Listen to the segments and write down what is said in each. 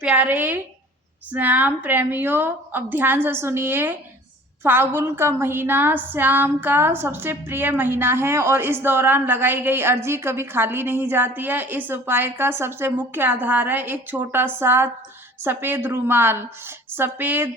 प्यारे श्याम प्रेमियों, अब ध्यान से सुनिए। फागुन का महीना श्याम का सबसे प्रिय महीना है और इस दौरान लगाई गई अर्जी कभी खाली नहीं जाती है। इस उपाय का सबसे मुख्य आधार है एक छोटा सा सफेद रुमाल। सफेद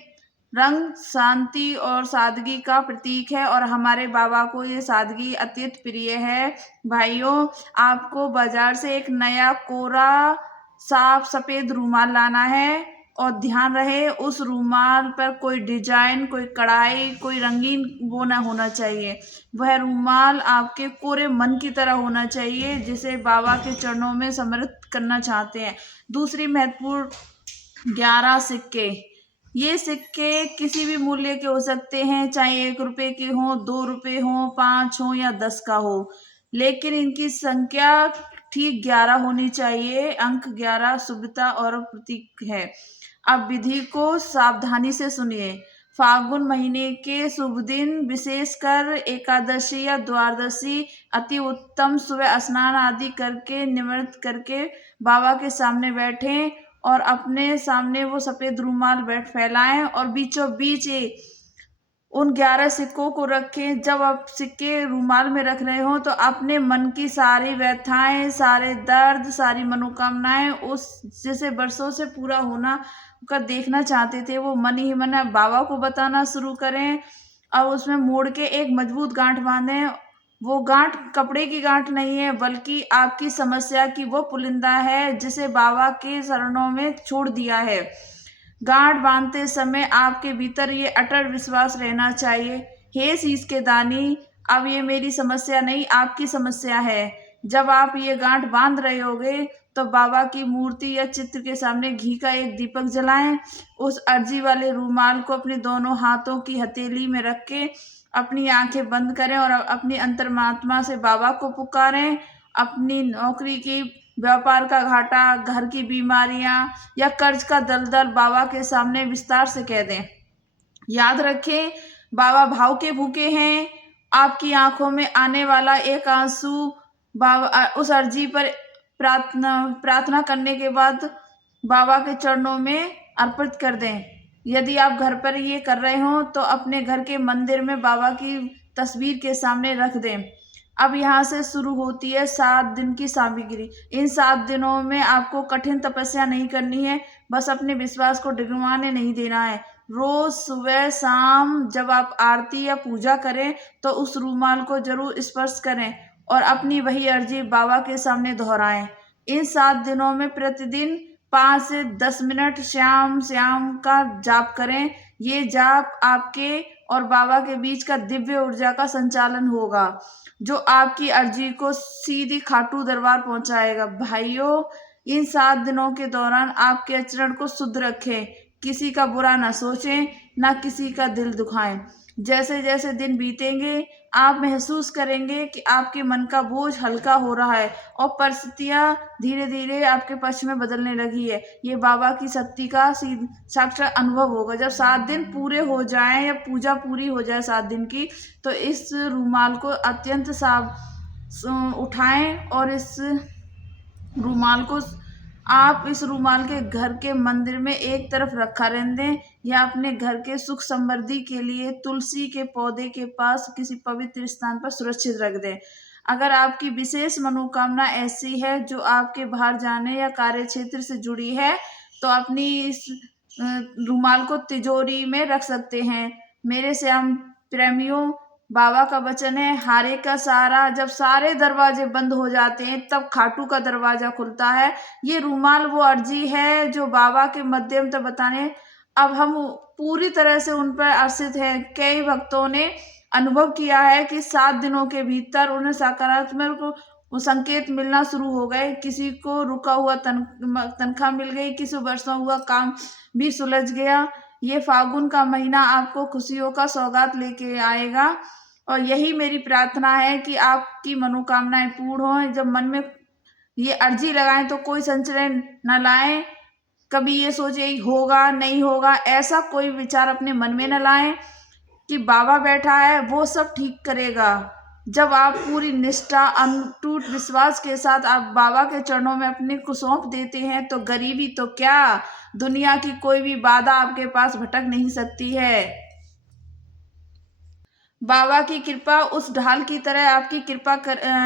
रंग शांति और सादगी का प्रतीक है और हमारे बाबा को ये सादगी अत्यंत प्रिय है। भाइयों, आपको बाजार से एक नया कोरा साफ सफेद रुमाल लाना है और ध्यान रहे उस रुमाल पर कोई डिजाइन, कोई कढ़ाई, कोई रंगीन वो ना होना चाहिए। वह रुमाल आपके कोरे मन की तरह होना चाहिए जिसे बाबा के चरणों में समर्पित करना चाहते हैं। दूसरी महत्वपूर्ण 11 सिक्के। ये सिक्के किसी भी मूल्य के हो सकते हैं, चाहे 1 रुपए के हों, 2 रुपए हों, 5 हों या 10 का हो, लेकिन इनकी संख्या ठीक 11 होनी चाहिए। अंक 11 शुभता और प्रतीक है। अब विधि को सावधानी से सुनिए। फागुन महीने के शुभ दिन, विशेषकर एकादशी या द्वादशी, अति उत्तम सुबह स्नान आदि करके निवृत्त करके बाबा के सामने बैठें और अपने सामने वो सफेद रुमाल फैलाएं और बीचों बीच उन 11 सिक्कों को रखें। जब आप सिक्के रुमाल में रख रहे हो तो अपने मन की सारी व्यथाएं, सारे दर्द, सारी मनोकामनाएं, उस जैसे वर्षों से पूरा होना का देखना चाहते थे, वो मन ही मन बाबा को बताना शुरू करें। अब उसमें मोड़ के एक मजबूत गांठ बांधें। वो गांठ कपड़े की गांठ नहीं है, बल्कि आपकी समस्या की वो पुलिंदा है जिसे बाबा के चरणों में छोड़ दिया है। गांठ बांधते समय आपके भीतर ये अटल विश्वास रहना चाहिए, हे शीश के दानी, अब ये मेरी समस्या नहीं, आपकी समस्या है। जब आप ये गांठ बांध रहे होगे तो बाबा की मूर्ति या चित्र के सामने घी का एक दीपक जलाएं। उस अर्जी वाले रूमाल को अपने दोनों हाथों की हथेली में रख के अपनी आंखें बंद करें और अपनी अंतर्मात्मा से बाबा को पुकारें। अपनी नौकरी की, व्यापार का घाटा, घर की बीमारियां या कर्ज का दलदल बाबा के सामने विस्तार से कह दें। याद रखें, बाबा भाव के भूखे हैं। आपकी आंखों में आने वाला एक आंसू बाबा उस अर्जी पर प्रार्थना करने के बाद बाबा के चरणों में अर्पित कर दें। यदि आप घर पर ये कर रहे हो तो अपने घर के मंदिर में बाबा की तस्वीर के सामने रख दें। अब यहाँ से शुरू होती है 7 दिन की सामग्री। इन 7 दिनों में आपको कठिन तपस्या नहीं करनी है, बस अपने विश्वास को डिगमाने नहीं देना है। रोज सुबह शाम जब आप आरती या पूजा करें तो उस रूमाल को जरूर स्पर्श करें और अपनी वही अर्जी बाबा के सामने दोहराएं। इन 7 दिनों में प्रतिदिन 5 से 10 मिनट श्याम श्याम का जाप करें। ये जाप आपके और बाबा के बीच का दिव्य ऊर्जा का संचालन होगा जो आपकी अर्जी को सीधी खाटू दरबार पहुंचाएगा। भाइयों, इन 7 दिनों के दौरान आपके आचरण को शुद्ध रखें, किसी का बुरा ना सोचें, ना किसी का दिल दुखाएं। जैसे जैसे दिन बीतेंगे आप महसूस करेंगे कि आपके मन का बोझ हल्का हो रहा है और परिस्थितियां धीरे धीरे आपके पक्ष में बदलने लगी है। ये बाबा की शक्ति का साक्षात अनुभव होगा। जब 7 दिन पूरे हो जाएं या पूजा पूरी हो जाए 7 दिन की, तो इस रूमाल को अत्यंत साफ उठाएं और इस रूमाल को आप इस रूमाल के घर के मंदिर में एक तरफ रखा रहने दें या अपने घर के सुख समृद्धि के लिए तुलसी के पौधे के पास किसी पवित्र स्थान पर सुरक्षित रख दें। अगर आपकी विशेष मनोकामना ऐसी है जो आपके बाहर जाने या कार्य क्षेत्र से जुड़ी है तो अपनी इस रूमाल को तिजोरी में रख सकते हैं। मेरे श्याम प्रेमियों, बाबा का वचन है, हारे का सहारा। जब सारे दरवाजे बंद हो जाते हैं तब खाटू का दरवाजा खुलता है। ये रूमाल वो अर्जी है जो बाबा के माध्यम से बताने अब हम पूरी तरह से उन पर आश्रित हैं। कई भक्तों ने अनुभव किया है कि 7 दिनों के भीतर उन्हें सकारात्मक संकेत मिलना शुरू हो गए। किसी को रुका हुआ तनख्वाह मिल गई, किसी वर्षों हुआ काम भी सुलझ गया। ये फागुन का महीना आपको खुशियों का सौगात लेके आएगा और यही मेरी प्रार्थना है कि आपकी मनोकामनाएं पूर्ण हों। जब मन में ये अर्जी लगाएं तो कोई संचय न लाएं, कभी ये सोचे होगा नहीं होगा, ऐसा कोई विचार अपने मन में न लाएं कि बाबा बैठा है वो सब ठीक करेगा। जब आप पूरी निष्ठा, अटूट विश्वास के साथ आप बाबा के चरणों में अपने को सौंप देते हैं तो गरीबी तो क्या, दुनिया की कोई भी बाधा आपके पास भटक नहीं सकती है। बाबा की कृपा उस ढाल की तरह आपकी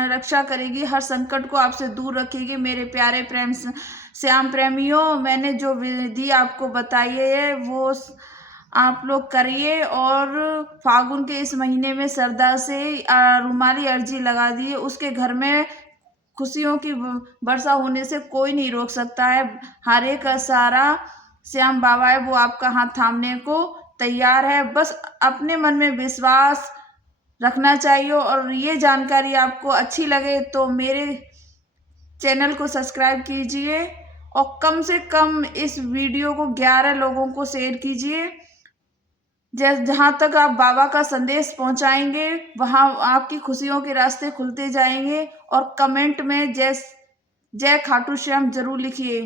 रक्षा करेगी, हर संकट को आपसे दूर रखेगी। मेरे प्यारे श्याम प्रेमियों, मैंने जो विधि आपको बताई है वो आप लोग करिए और फागुन के इस महीने में श्रद्धा से रुमाली अर्जी लगा दी। उसके घर में खुशियों की वर्षा होने से कोई नहीं रोक सकता है। हर एक सारा श्याम बाबा है, वो आपका हाथ थामने को तैयार है। बस अपने मन में विश्वास रखना चाहिए। और ये जानकारी आपको अच्छी लगे तो मेरे चैनल को सब्सक्राइब कीजिए और कम से कम इस वीडियो को 11 लोगों को शेयर कीजिए। जहां तक आप बाबा का संदेश पहुंचाएंगे वहां आपकी खुशियों के रास्ते खुलते जाएंगे। और कमेंट में जय खाटू श्याम जरूर लिखिए।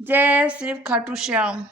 जय शिव खाटू श्याम।